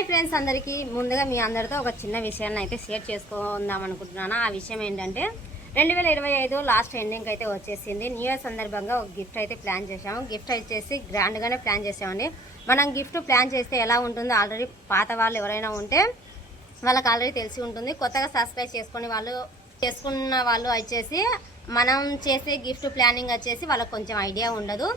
Hi friends, అందరికీ ముందుగా మీ అందరితో ఒక చిన్న విషయాన్ని అయితే షేర్ చేసుకుందాం అనుకుంటున్నాను. ఆ విషయం ఏంటంటే 2025 లాస్ట్ ఎండింగ్ అయితే వచ్చేసింది. న్యూ ఇయర్ సందర్భంగా ఒక గిఫ్ట్ అయితే ప్లాన్ చేసాము. గిఫ్ట్ వచ్చేసి గ్రాండ్గానే ప్లాన్ చేసామండి. మనం గిఫ్ట్ ప్లాన్ చేస్తే ఎలా ఉంటుందో ఆల్రెడీ పాత వాళ్ళు ఎవరైనా ఉంటే వాళ్ళకి ఆల్రెడీ తెలిసి ఉంటుంది. కొత్తగా సబ్స్క్రైబ్ చేసుకున్న వాళ్ళు వచ్చేసి మనం చేసే గిఫ్ట్ ప్లానింగ్ వచ్చేసి వాళ్ళకి కొంచెం ఐడియా ఉండదు.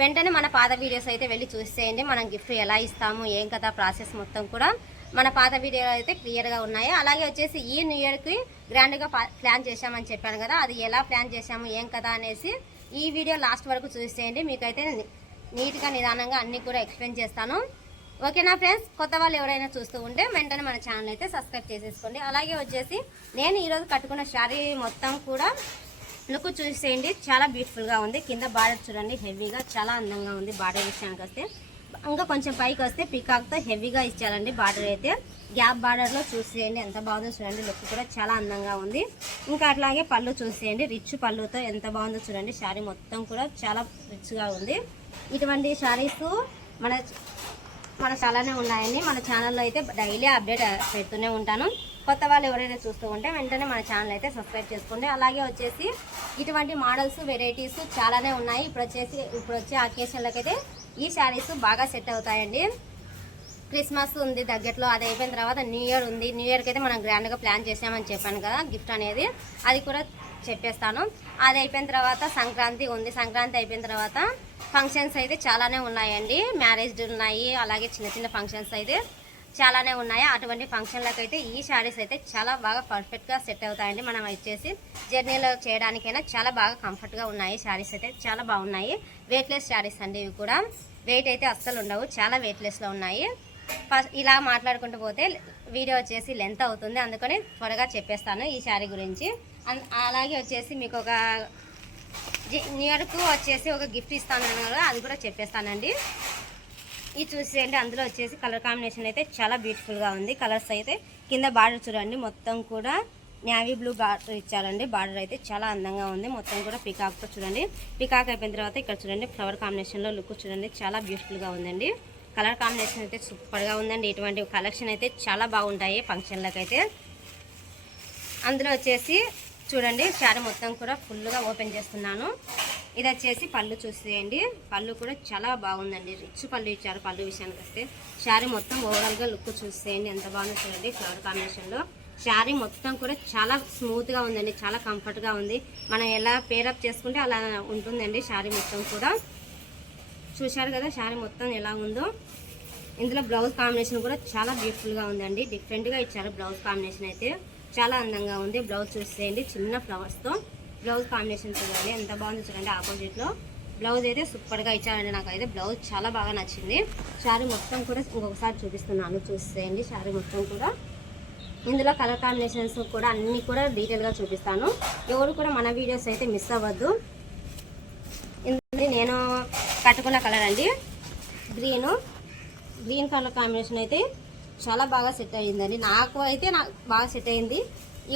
వెంటనే మన పాత వీడియోస్ అయితే వెళ్ళి చూసేయండి. మనం గిఫ్ట్ ఎలా ఇస్తాము, ఏం కదా ప్రాసెస్ మొత్తం కూడా మన పాత వీడియోలు అయితే క్లియర్గా ఉన్నాయి. అలాగే వచ్చేసి ఈ న్యూ ఇయర్కి గ్రాండ్గా ప్లాన్ చేశామని చెప్పాను కదా, అది ఎలా ప్లాన్ చేశాము ఏం కదా అనేసి ఈ వీడియో లాస్ట్ వరకు చూసేయండి. మీకైతే నీట్గా నిదానంగా అన్నీ కూడా ఎక్స్ప్లెయిన్ చేస్తాను. ఓకేనా ఫ్రెండ్స్? కొత్త వాళ్ళు ఎవరైనా చూస్తూ ఉంటే వెంటనే మన ఛానల్ అయితే సబ్స్క్రైబ్ చేసేసుకోండి. అలాగే వచ్చేసి నేను ఈరోజు కట్టుకున్న శారీ మొత్తం కూడా లుక్ చూసేయండి. చాలా బ్యూటిఫుల్గా ఉంది. కింద బార్డర్ చూడండి, హెవీగా చాలా అందంగా ఉంది. బార్డర్ విషయానికి వస్తే ఇంకా కొంచెం పైకి వస్తే పీకాక్తో హెవీగా ఇచ్చారండి. బార్డర్ అయితే గ్యాప్ బార్డర్లో చూసేయండి ఎంత బాగుందో చూడండి. లుక్ కూడా చాలా అందంగా ఉంది. ఇంకా అట్లాగే పళ్ళు చూసేయండి, రిచ్ పళ్ళుతో ఎంత బాగుందో చూడండి. శారీ మొత్తం కూడా చాలా రిచ్గా ఉంది. ఇటువంటి శారీస్ మన చాలానే ఉన్నాయండి. మన ఛానల్లో అయితే డైలీ అప్డేట్ పెడుతూనే ఉంటాను. కొత్త వాళ్ళు ఎవరైనా చూస్తూ ఉంటే వెంటనే మన ఛానల్ అయితే సబ్స్క్రైబ్ చేసుకోండి. అలాగే వచ్చేసి ఇటువంటి మోడల్స్ వెరైటీస్ చాలానే ఉన్నాయి. ఇప్పుడు వచ్చే అకేషన్లకైతే ఈ శారీస్ బాగా సెట్ అవుతాయండి. క్రిస్మస్ ఉంది దగ్గరలో, అది అయిపోయిన తర్వాత న్యూ ఇయర్ ఉంది. న్యూ ఇయర్కి అయితే మనం గ్రాండ్గా ప్లాన్ చేసామని చెప్పాను కదా గిఫ్ట్ అనేది, అది కూడా చెప్పేస్తాను. అది అయిపోయిన తర్వాత సంక్రాంతి ఉంది. సంక్రాంతి అయిపోయిన తర్వాత ఫంక్షన్స్ అయితే చాలానే ఉన్నాయండి. మ్యారేజ్ ఉన్నాయి, అలాగే చిన్న చిన్న ఫంక్షన్స్ అయితే చాలానే ఉన్నాయి. అటువంటి ఫంక్షన్లకు అయితే ఈ శారీస్ అయితే చాలా బాగా పర్ఫెక్ట్గా సెట్ అవుతాయండి. మనం వచ్చేసి జర్నీలో చేయడానికైనా చాలా బాగా కంఫర్ట్గా ఉన్నాయి. శారీస్ అయితే చాలా బాగున్నాయి. వెయిట్లెస్ శారీస్ అండి. ఇవి కూడా వెయిట్ అయితే అస్సలు ఉండవు, చాలా వెయిట్లెస్లో ఉన్నాయి. ఇలా మాట్లాడుకుంటూ పోతే వీడియో వచ్చేసి లెంత్ అవుతుంది, అందుకని త్వరగా చెప్పేస్తాను ఈ శారీ గురించి. అలాగే వచ్చేసి మీకు ఒక న్యూ ఇయర్కు వచ్చేసి ఒక గిఫ్ట్ ఇస్తాను కదా, అది కూడా చెప్పేస్తానండి. ఇది చూసేయండి. అందులో వచ్చేసి కలర్ కాంబినేషన్ అయితే చాలా బ్యూటిఫుల్గా ఉంది. కలర్స్ అయితే కింద బార్డర్ చూడండి, మొత్తం కూడా నేవీ బ్లూ బార్డర్ ఇచ్చారండి. బార్డర్ అయితే చాలా అందంగా ఉంది. మొత్తం కూడా పీకాక్తో చూడండి. పీకాక్ అయిపోయిన తర్వాత ఇక్కడ చూడండి ఫ్లవర్ కాంబినేషన్లో లుక్ చూడండి, చాలా బ్యూటిఫుల్గా ఉందండి. కలర్ కాంబినేషన్ అయితే సూపర్గా ఉందండి. ఇటువంటి కలెక్షన్ అయితే చాలా బాగుంటాయి ఫంక్షన్లకు అయితే. అందులో వచ్చేసి చూడండి శారీ మొత్తం కూడా ఫుల్గా ఓపెన్ చేస్తున్నాను. ఇది వచ్చేసి పళ్ళు చూసేయండి. పళ్ళు కూడా చాలా బాగుందండి, రిచ్ పళ్ళు ఇచ్చారు. పళ్ళు విషయానికి వస్తే శారీ మొత్తం ఓవరాల్గా లుక్ చూసేయండి ఎంత బాగుందో చూడండి. ఫ్లవర్ కాంబినేషన్లో శారీ మొత్తం కూడా చాలా స్మూత్గా ఉందండి, చాలా కంఫర్ట్గా ఉంది. మనం ఎలా పేరప్ చేసుకుంటే అలా ఉంటుందండి శారీ మొత్తం కూడా. చూశారు కదా శారీ మొత్తం ఎలా ఉందో. ఇందులో బ్లౌజ్ కాంబినేషన్ కూడా చాలా బ్యూటిఫుల్గా ఉందండి. డిఫరెంట్గా ఇచ్చారు బ్లౌజ్ కాంబినేషన్ అయితే, చాలా అందంగా ఉంది. బ్లౌజ్ చూసేయండి, చిన్న ఫ్లవర్స్తో బ్లౌజ్ కాంబినేషన్ చూడండి ఎంత బాగుంది చూడండి. ఆపోజిట్లో బ్లౌజ్ అయితే సూపర్గా ఇచ్చారండి. నాకు అయితే బ్లౌజ్ చాలా బాగా నచ్చింది. శారీ మొత్తం కూడా ఇంకొకసారి చూపిస్తున్నాను చూసేయండి. శారీ మొత్తం కూడా ఇందులో కలర్ కాంబినేషన్స్ కూడా అన్నీ కూడా డీటెయిల్గా చూపిస్తాను. ఎవరు కూడా మన వీడియోస్ అయితే మిస్ అవ్వద్దు. ఇందులో నేను కట్టుకున్న కలర్ అండి గ్రీన్ కలర్ కాంబినేషన్ అయితే చాలా బాగా సెట్ అయ్యిందండి. నాకు బాగా సెట్ అయింది.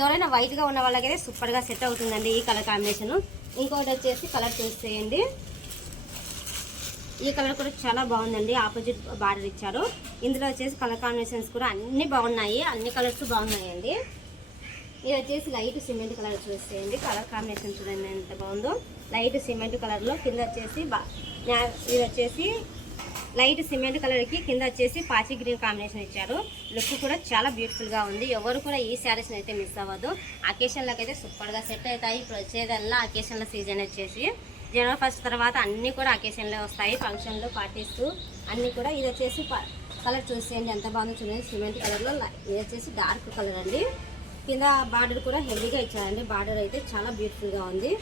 ఎవరైనా వైట్గా ఉన్న వాళ్ళకైతే సూపర్గా సెట్ అవుతుందండి ఈ కలర్ కాంబినేషన్. ఇంకోటి వచ్చేసి కలర్ చూసేయండి. ఈ కలర్ కూడా చాలా బాగుందండి. ఆపోజిట్ బార్డర్ ఇచ్చారు. ఇందులో వచ్చేసి కలర్ కాంబినేషన్స్ కూడా అన్నీ బాగున్నాయి, అన్ని కలర్స్ బాగున్నాయండి. ఇది వచ్చేసి లైట్ సిమెంట్ కలర్ చూసేయండి. కలర్ కాంబినేషన్ చూడండి ఎంత బాగుందో. లైట్ సిమెంట్ కలర్లో కింద వచ్చేసి ఇది వచ్చేసి లైట్ సిమెంట్ కలర్కి కింద వచ్చేసి పాచి గ్రీన్ కాంబినేషన్ ఇచ్చారు. లుక్ కూడా చాలా బ్యూటిఫుల్గా ఉంది. ఎవరు కూడా ఈ శారీస్ని అయితే మిస్ అవ్వదు. అకేషన్లకు అయితే సూపర్గా సెట్ అవుతాయి. ఇప్పుడు వచ్చేదల్లా అకేషన్ల సీజన్ వచ్చేసి జనవరి 1 తర్వాత అన్నీ కూడా అకేషన్లే వస్తాయి. ఫంక్షన్లు, పార్టీస్ అన్నీ కూడా. ఇది వచ్చేసి కలర్ చూసేయండి ఎంత బాగుందో చూడండి. సిమెంట్ కలర్లో ఇది వచ్చేసి డార్క్ కలర్ అండి. కింద బార్డర్ కూడా హెవీగా ఇచ్చారండి. బార్డర్ అయితే చాలా బ్యూటిఫుల్గా ఉంది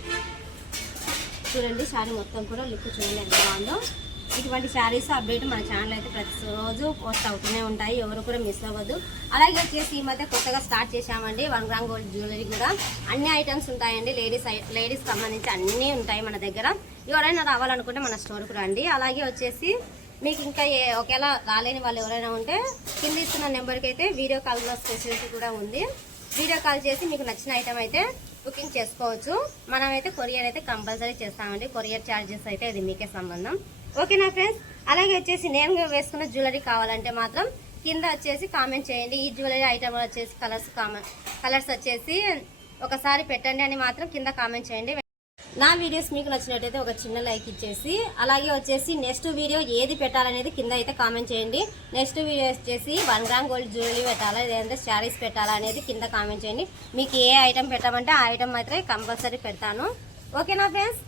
చూడండి. శారీ మొత్తం కూడా లుక్ చూడండి ఎంత బాగుందో. ఇటువంటి శారీస్ అప్డేట్ మన ఛానల్ అయితే ప్రతిరోజు పోస్ట్ అవుతూనే ఉంటాయి. ఎవరు కూడా మిస్ అవ్వద్దు. అలాగే వచ్చేసి ఈ మధ్య కొత్తగా స్టార్ట్ చేశామండి 1 గ్రామ్ గోల్డ్ జ్యువెలరీ కూడా. అన్ని ఐటమ్స్ ఉంటాయండి. లేడీస్ సంబంధించి అన్నీ ఉంటాయి మన దగ్గర. ఎవరైనా రావాలనుకుంటే మన స్టోర్కి రండి. అలాగే వచ్చేసి మీకు ఇంకా ఒకవేళ రాలేని వాళ్ళు ఎవరైనా ఉంటే కింద ఇస్తున్న నెంబర్కి అయితే వీడియో కాల్లో ఫెసిలిటీ కూడా ఉంది. వీడియో కాల్ చేసి మీకు నచ్చిన ఐటమ్ అయితే బుకింగ్ చేసుకోవచ్చు. మనమైతే కొరియర్ అయితే కంపల్సరీ చేస్తామండి. కొరియర్ ఛార్జెస్ అయితే ఇది మీకే సంబంధం. ఓకేనా ఫ్రెండ్స్? అలాగే వచ్చేసి నేను వేసుకున్న జ్యువెలరీ కావాలంటే మాత్రం కింద వచ్చేసి కామెంట్ చేయండి. ఈ జ్యువెలరీ ఐటమ్ వచ్చేసి కలర్స్ వచ్చేసి ఒకసారి పెట్టండి అని మాత్రం కింద కామెంట్ చేయండి. నా వీడియోస్ మీకు నచ్చినట్టయితే ఒక చిన్న లైక్ ఇచ్చేసి, అలాగే వచ్చేసి నెక్స్ట్ వీడియో ఏది పెట్టాలనేది కింద అయితే కామెంట్ చేయండి. నెక్స్ట్ వీడియో వచ్చేసి 1 గ్రామ్ గోల్డ్ జ్యువెలరీ పెట్టాలా లేదంటే శారీస్ పెట్టాలా అనేది కింద కామెంట్ చేయండి. మీకు ఏ ఐటమ్ పెట్టమంటే ఆ ఐటమ్ మాత్రమే కంపల్సరీ పెడతాను. ఓకేనా ఫ్రెండ్స్?